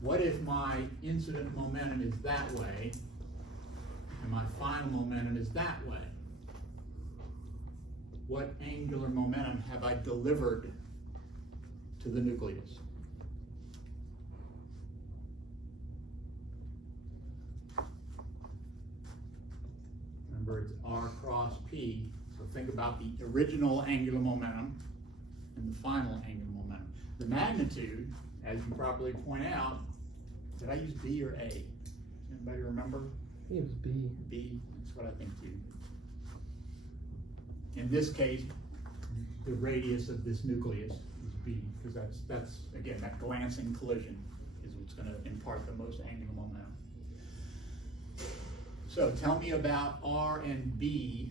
what if my incident momentum is that way, and my final momentum is that way? What angular momentum have I delivered to the nucleus? Remember, it's R cross P, so think about the original angular momentum and the final angular momentum. The magnitude, as you properly point out, did I use B or A? Anybody remember? I think it was B. B, that's what I think too. In this case, the radius of this nucleus is B, because that's again, that glancing collision is what's going to impart the most angular momentum. So tell me about R and B.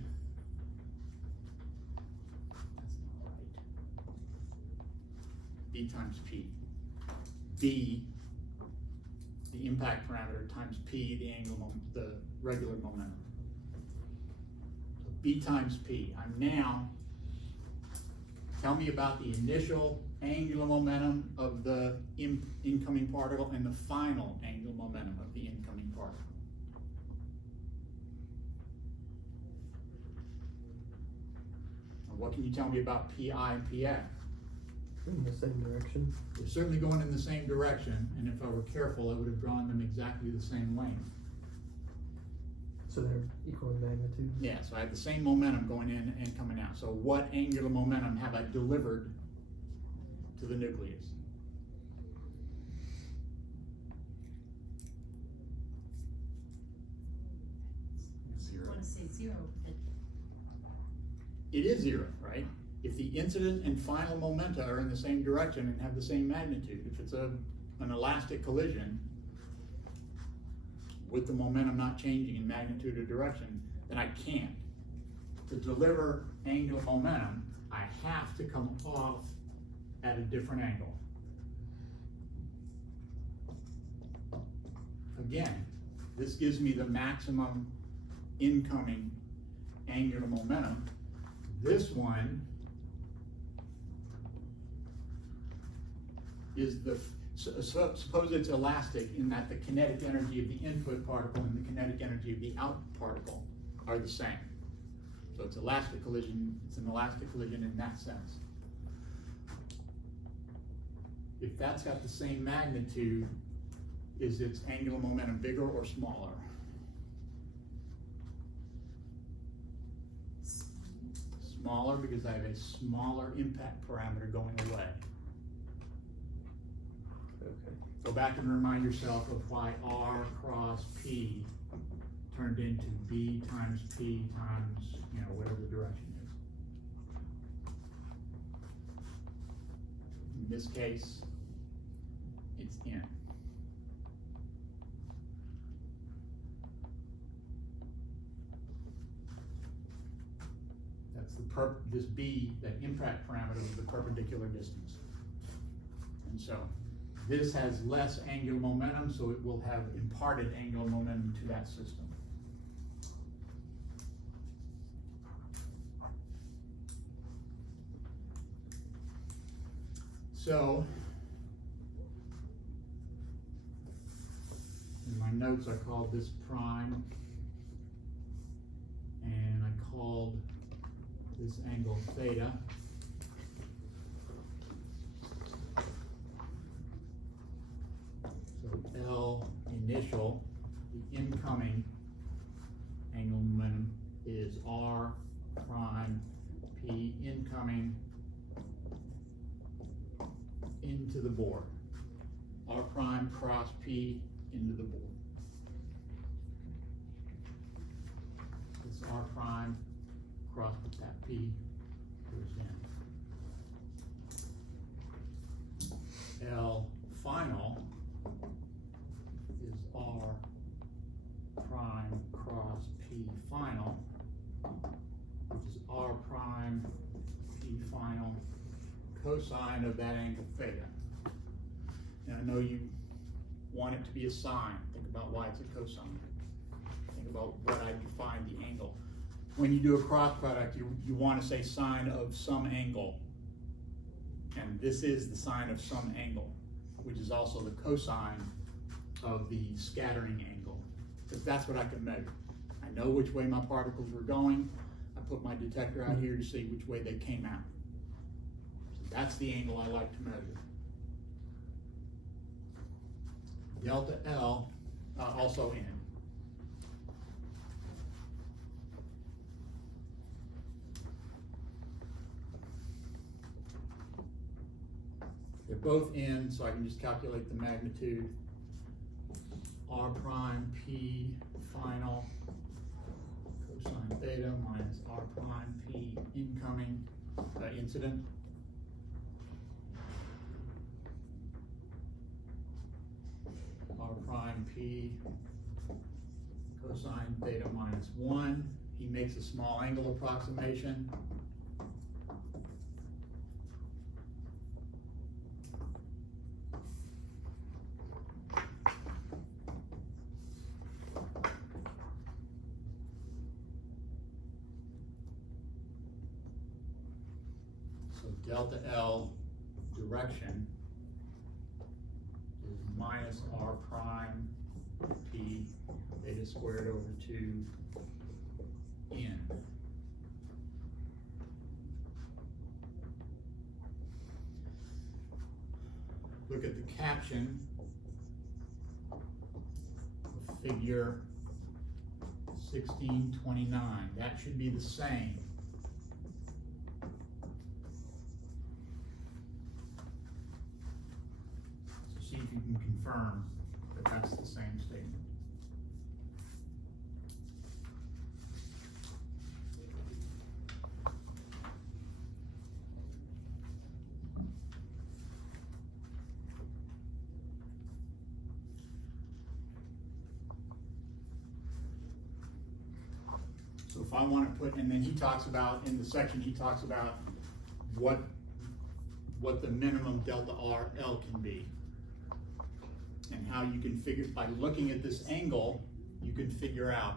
That's not right. B times P. B, the impact parameter, times P, the regular momentum. So B times P. I'm now, tell me about the initial angular momentum of the incoming particle and the final angular momentum of the incoming particle. What can you tell me about PI and PF? In the same direction. They're certainly going in the same direction, and if I were careful, I would have drawn them exactly the same length. So they're equal in magnitude. Yeah, so I have the same momentum going in and coming out. So what angular momentum have I delivered to the nucleus? I want to say 0, but It is 0, right? If the incident and final momenta are in the same direction and have the same magnitude, if it's an elastic collision with the momentum not changing in magnitude or direction, then I can't. To deliver angular momentum, I have to come off at a different angle. Again, this gives me the maximum incoming angular momentum. This one is suppose it's elastic in that the kinetic energy of the input particle and the kinetic energy of the out particle are the same. So it's elastic collision, it's an elastic collision in that sense. If that's got the same magnitude, is its angular momentum bigger or smaller? smaller because I have a smaller impact parameter going away. Okay. Go back and remind yourself of why R cross P turned into B times P times, whatever the direction is. In this case, it's in. That's this B, that impact parameter is the perpendicular distance. And so this has less angular momentum, so it will have imparted angular momentum to that system. So, in my notes I called this prime, and I called this angle theta. So L initial, the incoming angular momentum is R prime P incoming into the board. R prime cross P into the board. This R prime cross that P goes in. L final is R prime cross P final, which is R prime P final cosine of that angle theta. Now I know you want it to be a sine. Think about why it's a cosine. Think about what I define the angle. When you do a cross product, you want to say sine of some angle. And this is the sine of some angle, which is also the cosine of the scattering angle. Because that's what I can measure. I know which way my particles were going. I put my detector out here to see which way they came out. So that's the angle I like to measure. Delta L, also in. They're both in, so I can just calculate the magnitude. R prime P final cosine theta minus R prime P incoming incident. R prime P cosine theta minus 1. He makes a small angle approximation. So delta L direction is minus R prime P theta squared over 2 n. Look at the caption of figure 1629. That should be the same. So see if you can confirm that that's the same statement. So if I want to put, and then he talks about, in the section, he talks about what the minimum delta RL can be. And how you can figure, by looking at this angle, you can figure out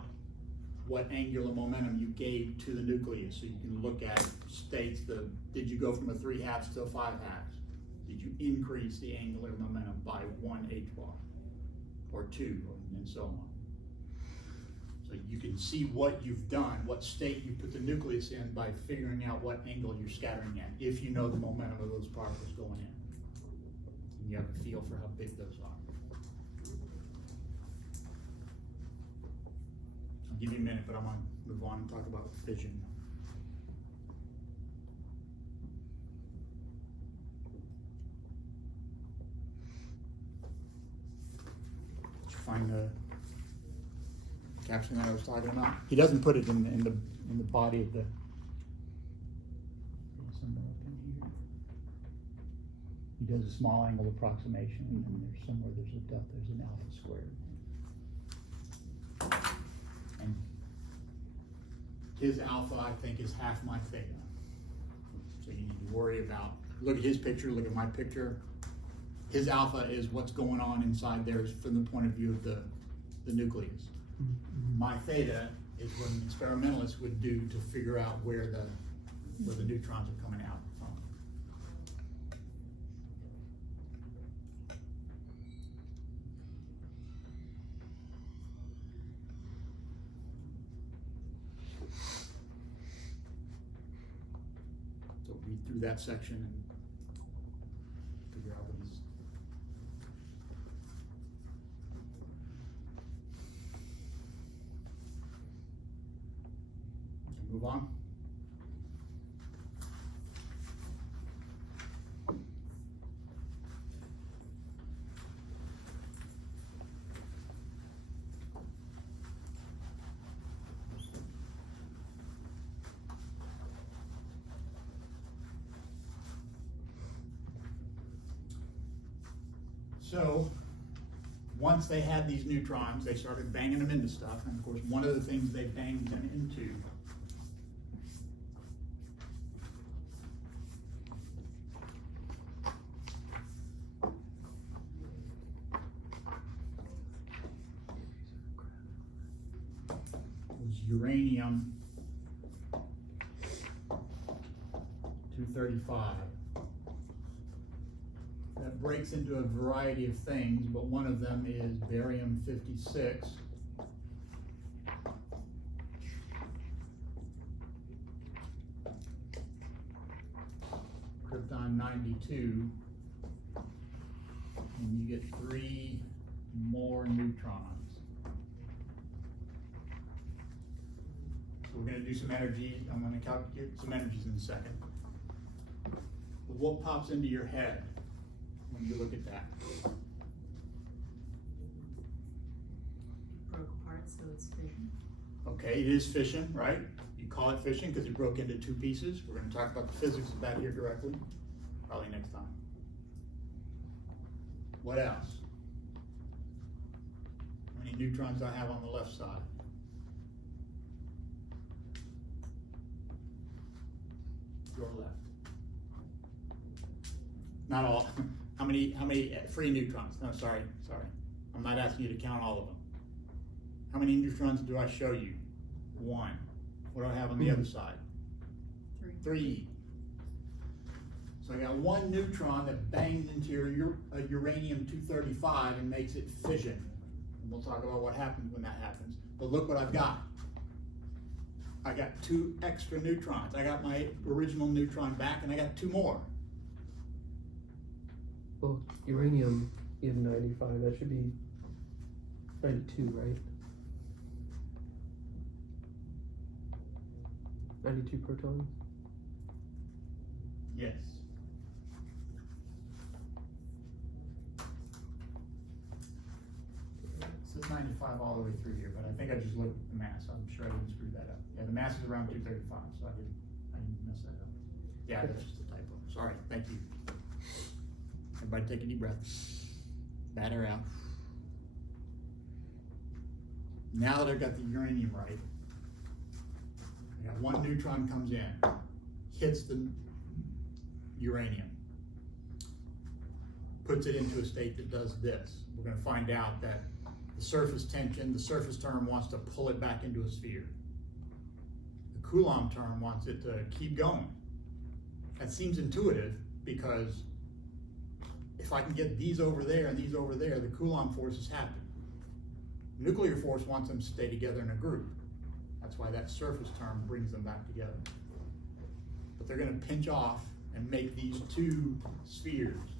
what angular momentum you gave to the nucleus. So you can look at states, did you go from a 3/2 to a 5/2? Did you increase the angular momentum by 1 h-bar or 2, and so on? So you can see what you've done, what state you put the nucleus in by figuring out what angle you're scattering at, if you know the momentum of those particles going in. And you have a feel for how big those are. I'll give you a minute, but I'm going to move on and talk about fission. find the caption that I was talking about. He doesn't put it in the body of the. Somewhere up in here. He does a small angle approximation, and then there's somewhere there's a depth, there's an alpha squared. And his alpha, I think, is half my theta. So you need to worry about, look at his picture, look at my picture. His alpha is what's going on inside there from the point of view of the nucleus. Mm-hmm. My theta is what an experimentalist would do to figure out where the neutrons are coming out from. So read through that section and figure out what he's. Move on. So, once they had these neutrons, they started banging them into stuff, and of course, one of the things they banged them into was uranium 235. That breaks into a variety of things, but one of them is barium 56. Krypton 92. And you get 3 more neutrons. So we're going to do some energy. I'm going to calculate some energies in a second. But what pops into your head when you look at that? Broke apart, so it's fission. Okay, it is fission, right? You call it fission because it broke into 2 pieces. We're going to talk about the physics of that here directly, probably next time. What else? How many neutrons do I have on the left side? Your left. Not all. How many free neutrons? No, sorry. I'm not asking you to count all of them. How many neutrons do I show you? 1. What do I have on the other side? 3. So I got 1 neutron that bangs into your uranium-235 and makes it fission. And we'll talk about what happens when that happens. But look what I've got. I got 2 extra neutrons. I got my original neutron back, and I got 2 more. Well, uranium is 95. That should be 92, right? 92 protons? Yes. It says 95 all the way through here, but I think I just looked at the mass. I'm sure I didn't screw that up. Yeah, the mass is around 235, so I didn't mess that up. Yeah, that's just a typo. Sorry, thank you. Everybody take a deep breath. Bat her out. Now that I've got the uranium right, I got 1 neutron comes in, hits the uranium, puts it into a state that does this. We're going to find out that the surface tension, the surface term wants to pull it back into a sphere. The Coulomb term wants it to keep going. That seems intuitive because if I can get these over there and these over there, the Coulomb force is happy. Nuclear force wants them to stay together in a group. That's why that surface term brings them back together. But they're going to pinch off and make these 2 spheres.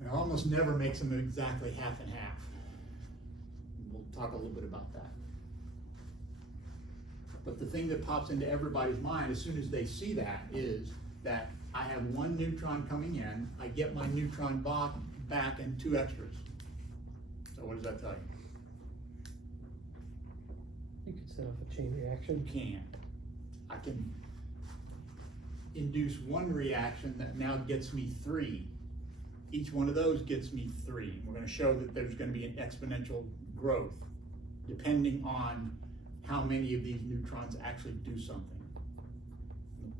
And it almost never makes them exactly half and half. We'll talk a little bit about that. But the thing that pops into everybody's mind as soon as they see that is that I have 1 neutron coming in, I get my neutron back and 2 extras. So what does that tell you? You could set off a chain reaction. You can't. I can induce one reaction that now gets me 3. Each one of those gets me 3. We're going to show that there's going to be an exponential growth depending on how many of these neutrons actually do something.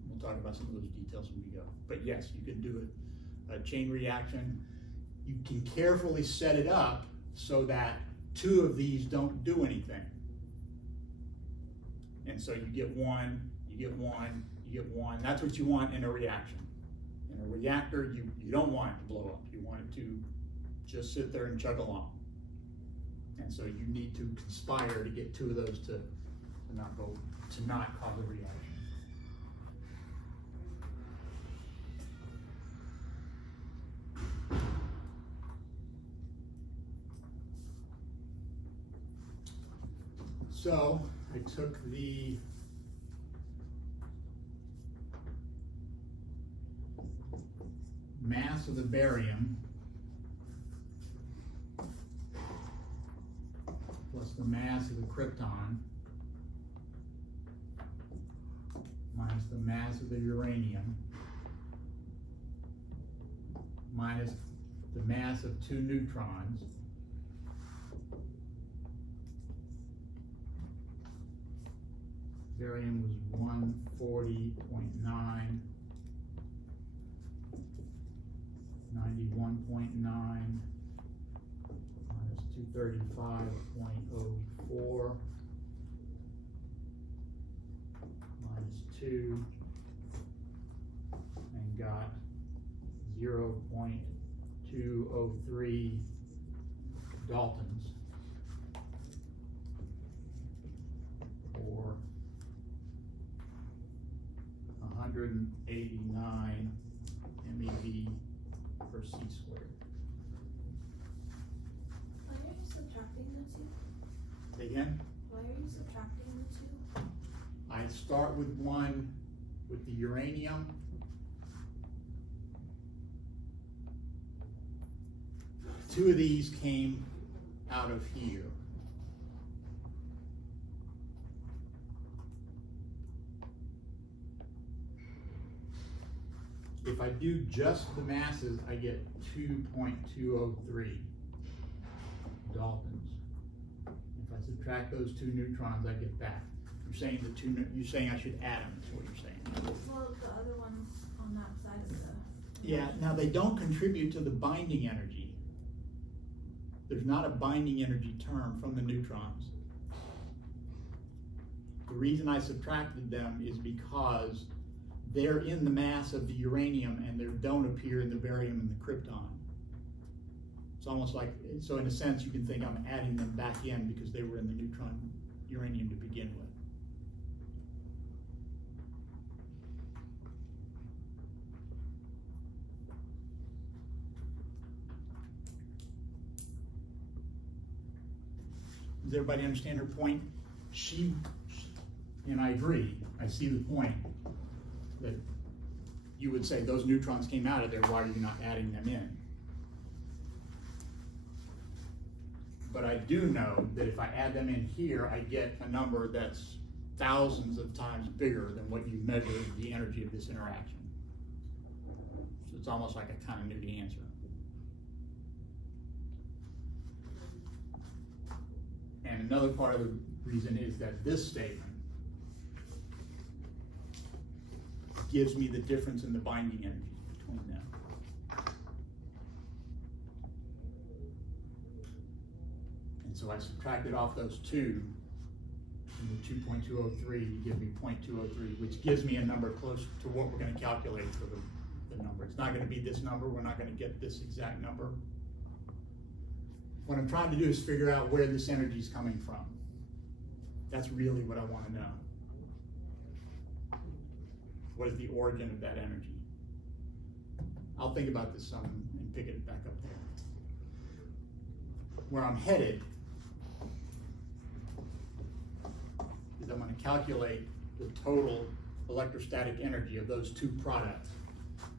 We'll talk about some of those details when we go. But yes, you can do a chain reaction. You can carefully set it up so that 2 of these don't do anything. And so you get 1, you get 1, you get 1. That's what you want in a reaction. In a reactor, you don't want it to blow up. You want it to just sit there and chug along. And so you need to conspire to get 2 of those to not cause a reaction. So I took the mass of the barium plus the mass of the krypton minus the mass of the uranium minus the mass of 2 neutrons barium was 140.9, 91.9 minus 235.04 minus 2 and got 0.203 Daltons or 189 MeV per C squared. Why are you subtracting the 2? Say again? Why are you subtracting the 2? I start with 1 with the uranium. Two of these came out of here. If I do just the masses, I get 2.203 Daltons. If I subtract those 2 neutrons, I get that. You're saying you're saying I should add them, is what you're saying. Well, the other ones on that side of the... Yeah, now they don't contribute to the binding energy. There's not a binding energy term from the neutrons. The reason I subtracted them is because they're in the mass of the uranium and they don't appear in the barium and the krypton. It's almost like, so in a sense you can think I'm adding them back in because they were in the neutron uranium to begin with. Does everybody understand her point? And I agree, I see the point that you would say those neutrons came out of there, why are you not adding them in? But I do know that if I add them in here, I get a number that's thousands of times bigger than what you measure the energy of this interaction. So it's almost like I kind of knew the answer. And another part of the reason is that this statement gives me the difference in the binding energies between them. And so I subtracted off those 2, and the 2.203 give me 0.203, which gives me a number close to what we're going to calculate for the number. It's not going to be this number, we're not going to get this exact number. What I'm trying to do is figure out where this energy is coming from. That's really what I want to know. What is the origin of that energy? I'll think about this some and pick it back up there. Where I'm headed is I'm going to calculate the total electrostatic energy of those 2 products,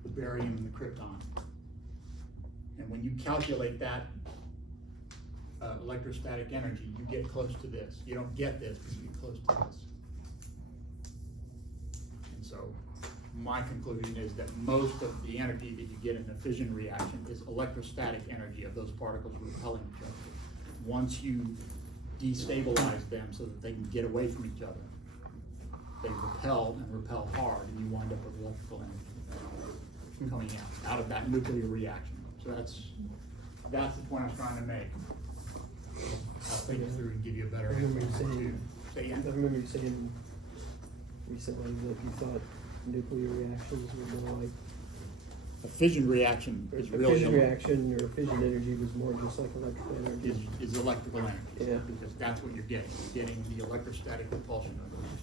the barium and the krypton. And when you calculate that electrostatic energy, you get close to this. You don't get this, but you get close to this. And so my conclusion is that most of the energy that you get in a fission reaction is electrostatic energy of those particles repelling each other. Once you destabilize them so that they can get away from each other, they repel and repel hard, and you wind up with electrical energy coming out of that nuclear reaction. So that's the point I was trying to make. I'll think it through and give you a better I remember answer you too. saying, Say I again? remember you saying recently that you thought nuclear reactions were more like, A fission reaction or is a really fission reaction or fission energy was more just like electrical energy. is electrical energy. Yeah. Because that's what you're getting. You're getting the electrostatic repulsion of those